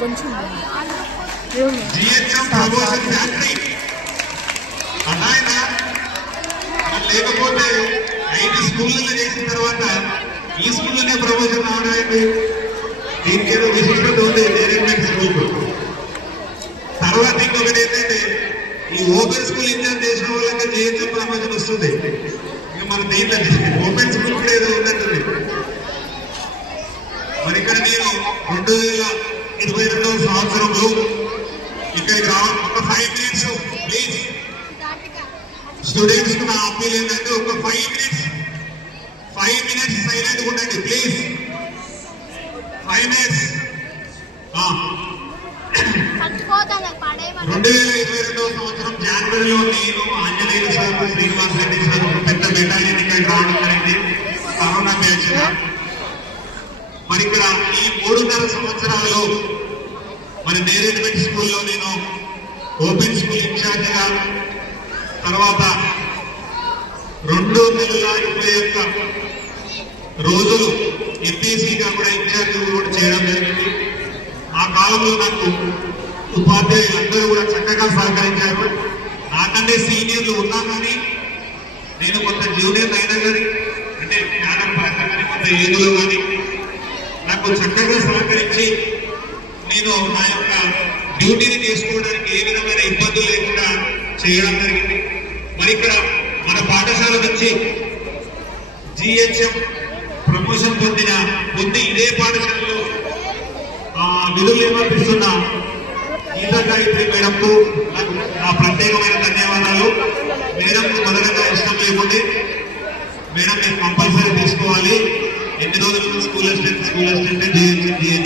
కొంచెం లేకపోతే 5 స్కూళ్ళలో చేసిన తర్వాత ఈ స్కూల్లోనే ప్రమోషన్ రావడానికి దీనికి ఏదో విశిష్టత ఉంది మేనేజ్మెంట్ స్కూల్. తర్వాత ఇంకొకటి ఏంటంటే ఈ ఓపెన్ స్కూల్ ఇన్ఛార్జ్ చేసిన వాళ్ళకి జిహెచ్ఎం ప్రమోషన్ వస్తుంది. ఇక మన దీంట్లో ఓపెన్ స్కూల్ కూడా ఏదో ఉన్నట్టుంది. మరి ఇక్కడ నేను 2022వ సంవత్సరంలో ఇక్కడికి రావాలి. ఒక 5 మినిట్స్ ప్లీజ్ స్టూడెంట్స్ కు నా అప్పీల్ ఏంటంటే ఒక 5 మినిట్స్ సైలెంట్ ఉండండి ప్లీజ్. 5 మినిట్స్. 2022వ సంవత్సరం జనవరిలో నేను ఆంజనేయులు సార్, శ్రీనివాస్ రెడ్డి సార్ పెద్ద బెటాలియన్ ఇక్కడ రావడం జరిగింది కరోనా బ్యాచ్. మరి ఇక్కడ ఈ 3.5 సంవత్సరాల్లో మరి మేనేజ్మెంట్ స్కూల్లో నేను ఓపెన్ స్కూల్ ఇన్ఛార్జిగా, తర్వాత 221 రోజులు ఎంపీసీగా కూడా ఇన్ఛార్జ్ కూడా చేయడం జరిగింది. ఆ కాలంలో నాకు ఉపాధ్యాయులు అందరూ కూడా చక్కగా సహకరించారు. నాకంటే సీనియర్లు ఉన్నా కానీ నేను కొంత జూనియర్ అయినా కానీ అంటే జ్ఞానం పరంగా కానీ కొంత ఏదులో కానీ నాకు చక్కగా సహకరించి నేను నా యొక్క డ్యూటీని చేసుకోవడానికి ఏ విధమైన ఇబ్బందులు లేకుండా చేయడం జరిగింది. మరి ఇక్కడ మన పాఠశాల నుంచి జిహెచ్ఎం ప్రమోషన్ పొంది ఇదే పాఠశాలలో విధులు నిర్వర్తిస్తున్న గీతా గాయత్రి మేడంకు నా ప్రత్యేకమైన ధన్యవాదాలు. మేడంకు మొదటగా ఇష్టం లేకుంటే మేడం మీరు కంపల్సరీ తీసుకోవాలి. ఎన్ని రోజులు స్కూల్ అసిస్టెంట్ జిహెచ్ఎం